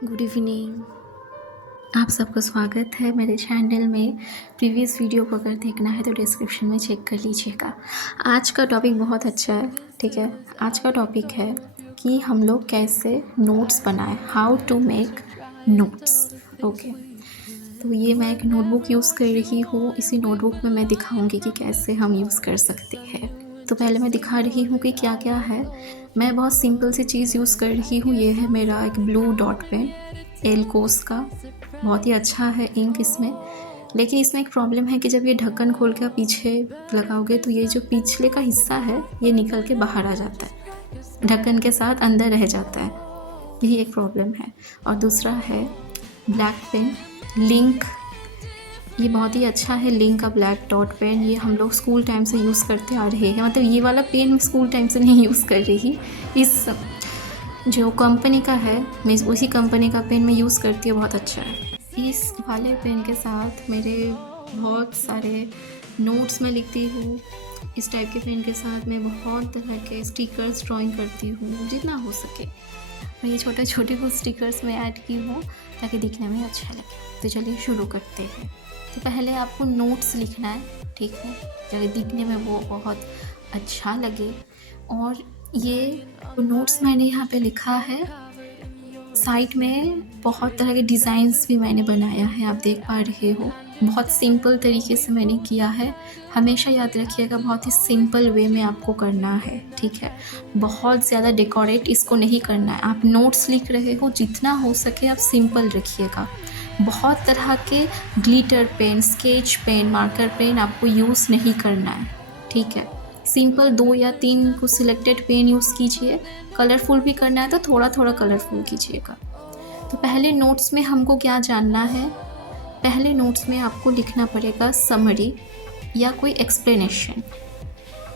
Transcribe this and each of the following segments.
Good evening. आप सबका स्वागत है मेरे चैनल में। प्रीवियस वीडियो को अगर देखना है तो डिस्क्रिप्शन में चेक कर लीजिएगा। आज का टॉपिक बहुत अच्छा है, ठीक है। आज का टॉपिक है कि हम लोग कैसे नोट्स बनाएं, how to make notes. Okay, तो ये मैं एक नोटबुक यूज़ कर रही हूँ। इसी नोटबुक में मैं दिखाऊंगी कि कैसे हम यूज़ कर सकते हैं। तो पहले मैं दिखा रही हूँ कि क्या क्या है। मैं बहुत सिंपल सी चीज़ यूज़ कर रही हूँ। ये है मेरा एक ब्लू डॉट पेन, एलकोस का। बहुत ही अच्छा है इंक इसमें, लेकिन इसमें एक प्रॉब्लम है कि जब ये ढक्कन खोल के आप पीछे लगाओगे तो ये जो पिछले का हिस्सा है ये निकल के बाहर आ जाता है, ढक्कन के साथ अंदर रह जाता है। यही एक प्रॉब्लम है। और दूसरा है ब्लैक पेन, लिंक। ये बहुत ही अच्छा है, लिंक का ब्लैक डॉट पेन। ये हम लोग स्कूल टाइम से यूज़ करते आ रहे हैं। मतलब ये वाला पेन मैं स्कूल टाइम से नहीं यूज़ कर रही, इस जो कंपनी का है मैं उसी कंपनी का पेन मैं यूज़ करती हूँ, बहुत अच्छा है। इस वाले पेन के साथ मेरे बहुत सारे नोट्स मैं लिखती हूँ। इस टाइप के पेन के साथ मैं बहुत तरह के स्टिकर्स ड्राइंग करती हूँ जितना हो सके। और ये छोटे छोटे कुछ स्टिकर्स मैं ऐड की हूँ ताकि दिखने में अच्छा लगे। तो चलिए शुरू करते हैं। तो पहले आपको नोट्स लिखना है, ठीक है, ताकि दिखने में वो बहुत अच्छा लगे। और ये नोट्स मैंने यहाँ पे लिखा है। साइड में बहुत तरह के डिज़ाइंस भी मैंने बनाया है, आप देख पा रहे हो। बहुत सिंपल तरीके से मैंने किया है। हमेशा याद रखिएगा, बहुत ही सिंपल वे में आपको करना है, ठीक है। बहुत ज़्यादा डेकोरेट इसको नहीं करना है। आप नोट्स लिख रहे हो, जितना हो सके आप सिंपल रखिएगा। बहुत तरह के glitter pen, sketch pen, marker pen आपको यूज़ नहीं करना है, ठीक है। सिंपल 2 या 3 कुछ सिलेक्टेड पेन यूज़ कीजिए। कलरफुल भी करना है तो थोड़ा थोड़ा कलरफुल कीजिएगा। तो पहले नोट्स में हमको क्या जानना है। पहले नोट्स में आपको लिखना पड़ेगा समरी या कोई एक्सप्लेनेशन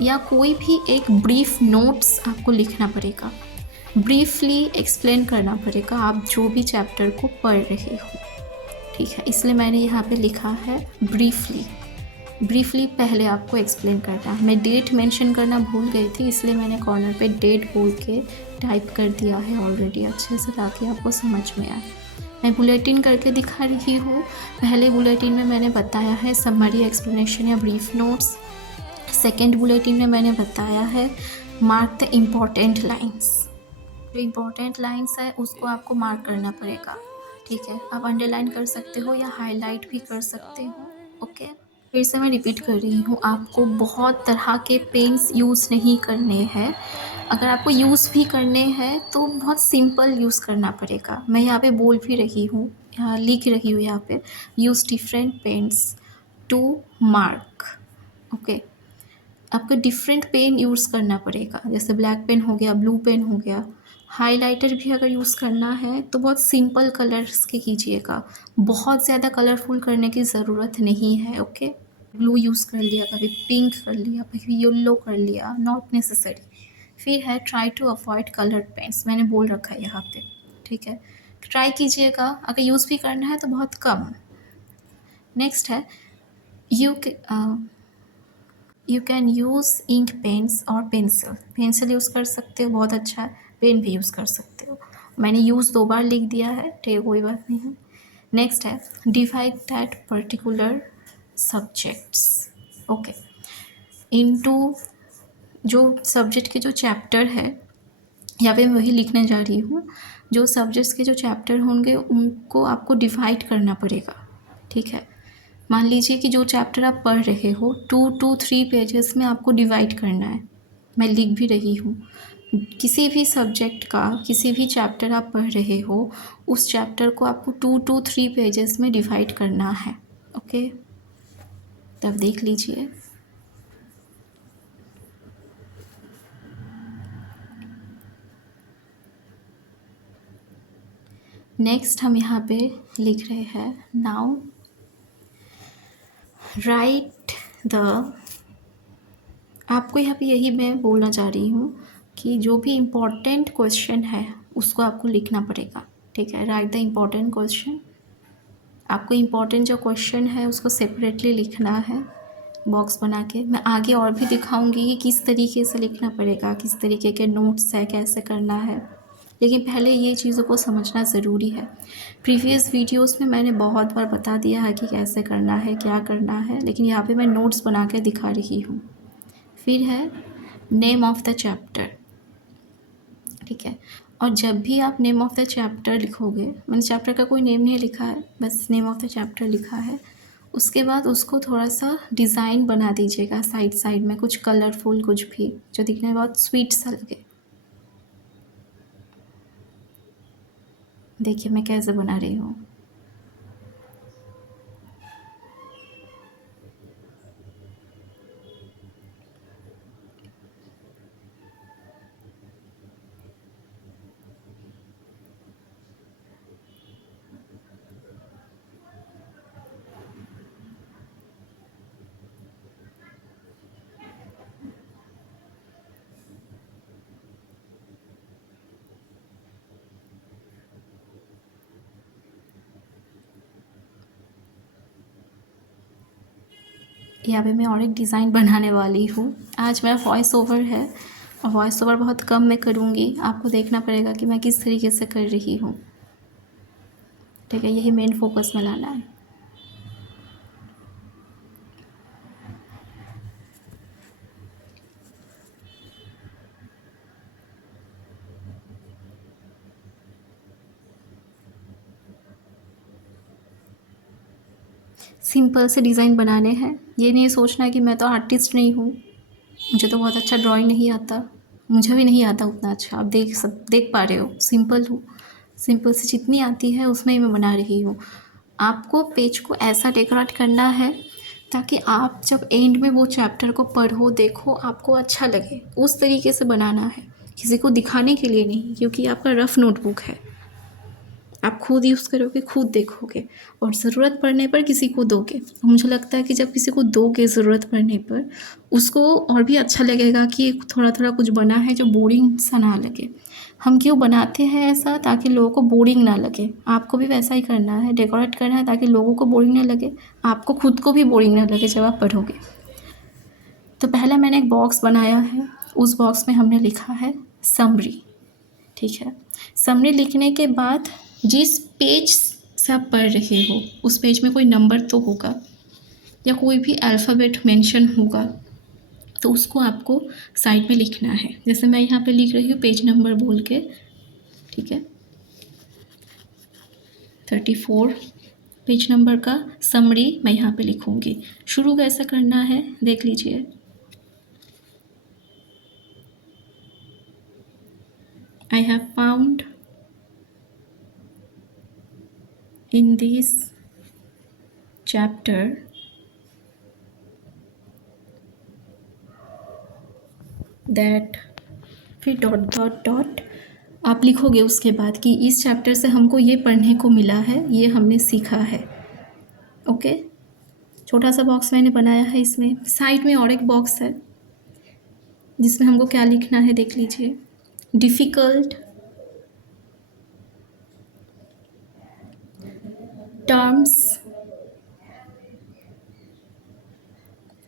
या कोई भी एक ब्रीफ नोट्स आपको लिखना पड़ेगा। ब्रीफली एक्सप्लेन करना पड़ेगा आप जो भी चैप्टर को पढ़ रहे हो, ठीक है। इसलिए मैंने यहाँ पे लिखा है ब्रीफली पहले आपको एक्सप्लेन करना है। मैं डेट मेंशन करना भूल गई थी, इसलिए मैंने कॉर्नर पे डेट बोल के टाइप कर दिया है ऑलरेडी अच्छे से, ताकि आपको समझ में आए। मैं बुलेटिन करके दिखा रही हूँ। पहले बुलेटिन में मैंने बताया है समरी, एक्सप्लेनेशन या ब्रीफ नोट्स। सेकेंड बुलेटिन में मैंने बताया है मार्क द इम्पॉर्टेंट लाइन्स। जो इम्पॉर्टेंट लाइन्स है उसको आपको मार्क करना पड़ेगा, ठीक है। आप अंडरलाइन कर सकते हो या हाईलाइट भी कर सकते हो, ओके। फिर से मैं रिपीट कर रही हूँ, आपको बहुत तरह के पेन्स यूज़ नहीं करने हैं। अगर आपको यूज़ भी करने हैं तो बहुत सिंपल यूज़ करना पड़ेगा। मैं यहाँ पे बोल भी रही हूँ, यहाँ लिख रही हूँ, यहाँ पे use different pens to mark, okay. आपको डिफरेंट पेन यूज़ करना पड़ेगा, जैसे ब्लैक पेन हो गया, ब्लू पेन हो गया। हाइलाइटर भी अगर यूज़ करना है तो बहुत सिंपल कलर्स के कीजिएगा, बहुत ज़्यादा कलरफुल करने की ज़रूरत नहीं है, ओके। ब्लू यूज़ कर लिया, कभी पिंक कर लिया, कभी येलो कर लिया, नॉट नेसेसरी। फिर है try to avoid coloured paints, मैंने बोल रखा है यहाँ पे, ठीक है। ट्राई कीजिएगा, अगर यूज़ भी करना है तो बहुत कम। नेक्स्ट है you can use ink pens और पेंसिल यूज़ कर सकते हो, बहुत अच्छा है। पेन भी यूज़ कर सकते हो। मैंने यूज़ 2 बार लिख दिया है, ठीक है, कोई बात नहीं है। नेक्स्ट है divide that particular subjects, okay, into जो सब्जेक्ट के जो चैप्टर है, यहाँ पे मैं वही लिखने जा रही हूँ। जो सब्जेक्ट्स के जो चैप्टर होंगे उनको आपको डिवाइड करना पड़ेगा, ठीक है। मान लीजिए कि जो चैप्टर आप पढ़ रहे हो 2 to 3 पेजेस में आपको डिवाइड करना है। मैं लिख भी रही हूँ। किसी भी सब्जेक्ट का किसी भी चैप्टर आप पढ़ रहे हो, उस चैप्टर को आपको 2 to 3 पेजेस में डिवाइड करना है, ओके। तब देख लीजिए। नेक्स्ट हम यहाँ पे लिख रहे हैं नाउ राइट द, आपको यहाँ पे यही मैं बोलना चाह रही हूँ कि जो भी इम्पोर्टेंट क्वेश्चन है उसको आपको लिखना पड़ेगा, ठीक है। Right the important question. आपको इम्पोर्टेंट जो क्वेश्चन है उसको सेपरेटली लिखना है बॉक्स बना के। मैं आगे और भी दिखाऊंगी कि किस तरीके से लिखना पड़ेगा, किस तरीके के नोट्स है, कैसे करना है। लेकिन पहले ये चीज़ों को समझना ज़रूरी है। प्रीवियस वीडियोस में मैंने बहुत बार बता दिया है कि कैसे करना है, क्या करना है, लेकिन यहाँ पे मैं नोट्स बना के दिखा रही हूँ। फिर है नेम ऑफ़ द चैप्टर, ठीक है। और जब भी आप नेम ऑफ़ द चैप्टर लिखोगे, मैंने चैप्टर का कोई नेम नहीं लिखा है, बस नेम ऑफ़ द चैप्टर लिखा है। उसके बाद उसको थोड़ा सा डिज़ाइन बना दीजिएगा साइड साइड में, कुछ कलरफुल, कुछ भी जो दिखने में बहुत स्वीट सा लगे। देखिए मैं कैसे बना रही हूँ। यहाँ पे मैं और एक डिज़ाइन बनाने वाली हूँ। आज मेरा वॉइस ओवर है और वॉइस ओवर बहुत कम मैं करूँगी, आपको देखना पड़ेगा कि मैं किस तरीके से कर रही हूँ, ठीक है। यही मेन फोकस में लाना है। सिंपल से डिज़ाइन बनाने हैं, ये नहीं सोचना है कि मैं तो आर्टिस्ट नहीं हूँ, मुझे तो बहुत अच्छा ड्राइंग नहीं आता। मुझे भी नहीं आता उतना अच्छा, आप देख पा रहे हो, सिंपल हूँ। सिंपल से जितनी आती है उसमें ही मैं बना रही हूँ। आपको पेज को ऐसा डेकोरेट करना है ताकि आप जब एंड में वो चैप्टर को पढ़ो, देखो, आपको अच्छा लगे, उस तरीके से बनाना है, किसी को दिखाने के लिए नहीं, क्योंकि आपका रफ़ नोटबुक है, आप खुद यूज़ करोगे, खुद देखोगे और ज़रूरत पड़ने पर किसी को दोगे। मुझे लगता है कि जब किसी को दोगे ज़रूरत पड़ने पर, उसको और भी अच्छा लगेगा कि थोड़ा-थोड़ा कुछ बना है जो बोरिंग सा ना लगे। हम क्यों बनाते हैं ऐसा? ताकि लोगों को बोरिंग ना लगे। आपको भी वैसा ही करना है, डेकोरेट करना है ताकि लोगों को बोरिंग ना लगे, आपको खुद को भी बोरिंग ना लगे जब आप पढ़ोगे। तो पहले मैंने एक बॉक्स बनाया है, उस बॉक्स में हमने लिखा है समरी, ठीक है। समरी लिखने के बाद जिस पेज से आप पढ़ रहे हो उस पेज में कोई नंबर तो होगा या कोई भी अल्फ़ाबेट मेंशन होगा, तो उसको आपको साइड में लिखना है। जैसे मैं यहाँ पे लिख रही हूँ पेज नंबर बोल के, ठीक है, 34 पेज नंबर का समरी मैं यहाँ पे लिखूँगी। शुरू कैसे करना है देख लीजिए। I have found in this chapter that, फिर डॉट डॉट डॉट आप लिखोगे उसके बाद कि इस चैप्टर से हमको ये पढ़ने को मिला है, ये हमने सीखा है, ओके। छोटा सा बॉक्स मैंने बनाया है, इसमें साइड में और एक बॉक्स है जिसमें हमको क्या लिखना है देख लीजिए। डिफ़िकल्ट टर्म्स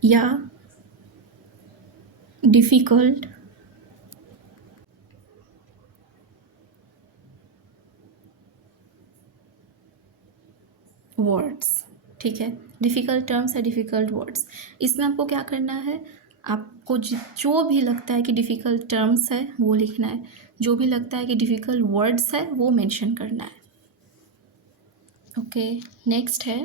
या डिफ़िकल्ट वर्ड्स, ठीक है। डिफ़िकल्ट टर्म्स या डिफ़िकल्ट वर्ड्स, इसमें आपको क्या करना है, आपको जो भी लगता है कि डिफ़िकल्ट टर्म्स है वो लिखना है, जो भी लगता है कि डिफ़िकल्ट वर्ड्स है वो मेंशन करना है, ओके। नेक्स्ट है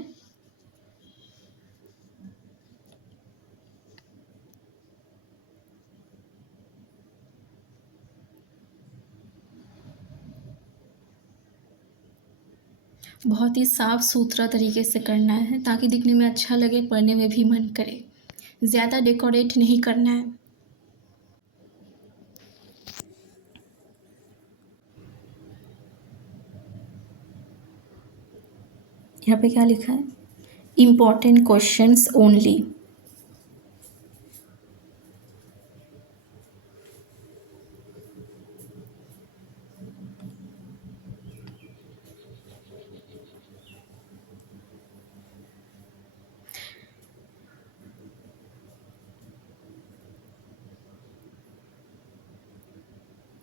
बहुत ही साफ़ सुथरा तरीके से करना है ताकि दिखने में अच्छा लगे, पढ़ने में भी मन करे। ज़्यादा डेकोरेट नहीं करना है। यहाँ पे क्या लिखा है, इम्पॉर्टेंट क्वेश्चंस ओनली।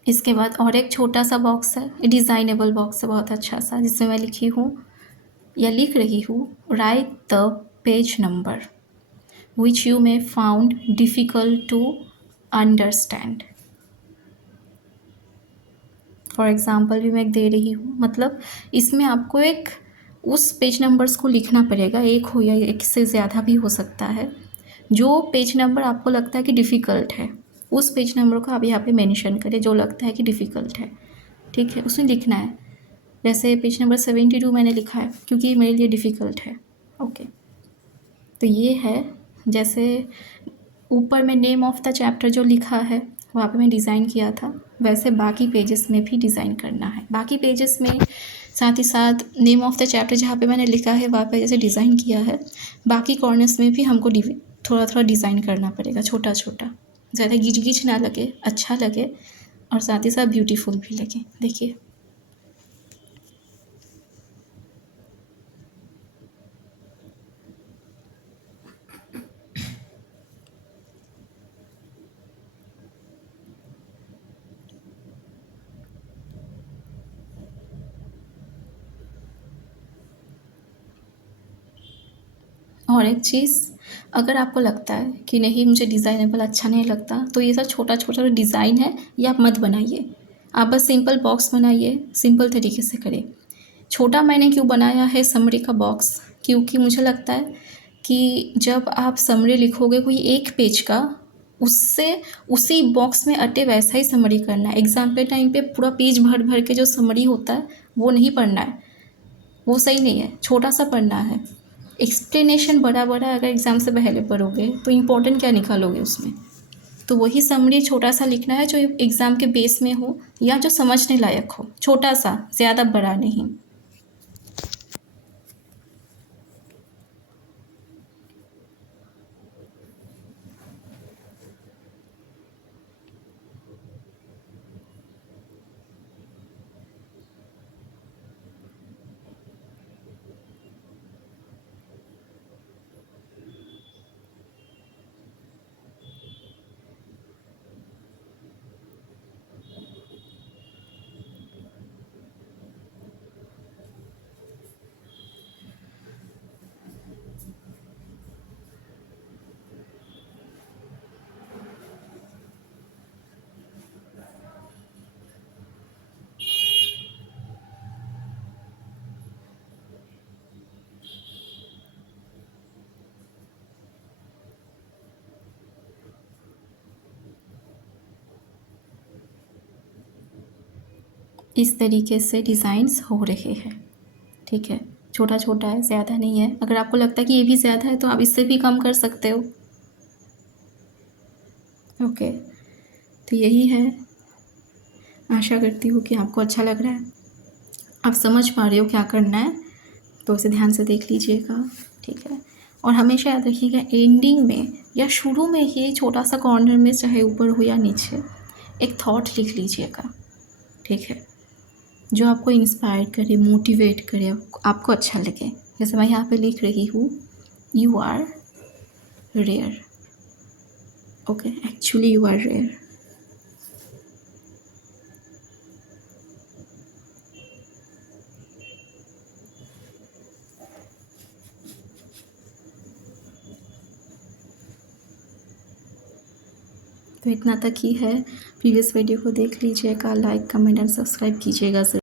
इसके बाद और एक छोटा सा बॉक्स है, डिज़ाइनेबल बॉक्स है बहुत अच्छा सा, जिसमें मैं लिखी हूँ या लिख रही हूँ, write the page number which you may found difficult to understand. For example भी मैं दे रही हूँ, मतलब इसमें आपको एक उस पेज नंबर्स को लिखना पड़ेगा, एक हो या एक से ज़्यादा भी हो सकता है। जो पेज नंबर आपको लगता है कि डिफ़िकल्ट है, उस पेज नंबर को आप यहाँ पे मेंशन करें जो लगता है कि डिफ़िकल्ट है, ठीक है, उसमें लिखना है। जैसे पेज नंबर 72 मैंने लिखा है क्योंकि मेरे लिए डिफ़िकल्ट है। ओके, तो ये है। जैसे ऊपर में नेम ऑफ़ द चैप्टर जो लिखा है वहाँ पे मैं डिज़ाइन किया था, वैसे बाकी पेजेस में भी डिज़ाइन करना है। बाकी पेजेस में साथ ही साथ नेम ऑफ़ द चैप्टर जहाँ पे मैंने लिखा है वहाँ पे जैसे डिज़ाइन किया है, बाकी कॉर्नर्स में भी हमको थोड़ा थोड़ा डिज़ाइन करना पड़ेगा, छोटा छोटा, ज़्यादा घिच घिच ना लगे, अच्छा लगे और साथ ही साथ ब्यूटीफुल भी लगे। देखिए, और एक चीज़, अगर आपको लगता है कि नहीं मुझे डिज़ाइनेबल अच्छा नहीं लगता, तो ये सब छोटा छोटा जो डिज़ाइन है ये आप मत बनाइए। आप बस सिंपल बॉक्स बनाइए, सिंपल तरीके से करें। छोटा मैंने क्यों बनाया है समरी का बॉक्स, क्योंकि मुझे लगता है कि जब आप समरी लिखोगे कोई एक पेज का, उससे उसी बॉक्स में अटे वैसा ही समरी करना है। एग्ज़ाम के टाइम पे पूरा पेज भर भर के जो समरी होता है वो नहीं पढ़ना है, वो सही नहीं है, छोटा सा पढ़ना है। एक्सप्लेनेशन बड़ा बड़ा अगर एग्ज़ाम से पहले पढ़ोगे तो इम्पोर्टेंट क्या निकालोगे उसमें। तो वही समरी छोटा सा लिखना है जो एग्ज़ाम के बेस में हो या जो समझने लायक हो, छोटा सा, ज़्यादा बड़ा नहीं। इस तरीके से डिज़ाइंस हो रहे हैं, ठीक है। छोटा छोटा है, ज़्यादा नहीं है। अगर आपको लगता है कि ये भी ज़्यादा है तो आप इससे भी कम कर सकते हो। ओके, तो यही है। आशा करती हूँ कि आपको अच्छा लग रहा है, आप समझ पा रहे हो क्या करना है, तो इसे ध्यान से देख लीजिएगा, ठीक है। और हमेशा याद रखिएगा एंडिंग में या शुरू में ही छोटा सा कॉर्नर में, चाहे ऊपर हो या नीचे, एक थॉट लिख लीजिएगा, ठीक है, जो आपको इंस्पायर करे, मोटिवेट करे, आपको अच्छा लगे। जैसे मैं यहाँ पे लिख रही हूँ, you are rare. Okay, actually you are rare. तो इतना तक ही है। प्रीवियस वीडियो को देख लीजिएगा, लाइक कमेंट एंड सब्सक्राइब कीजिएगा ज़रूर।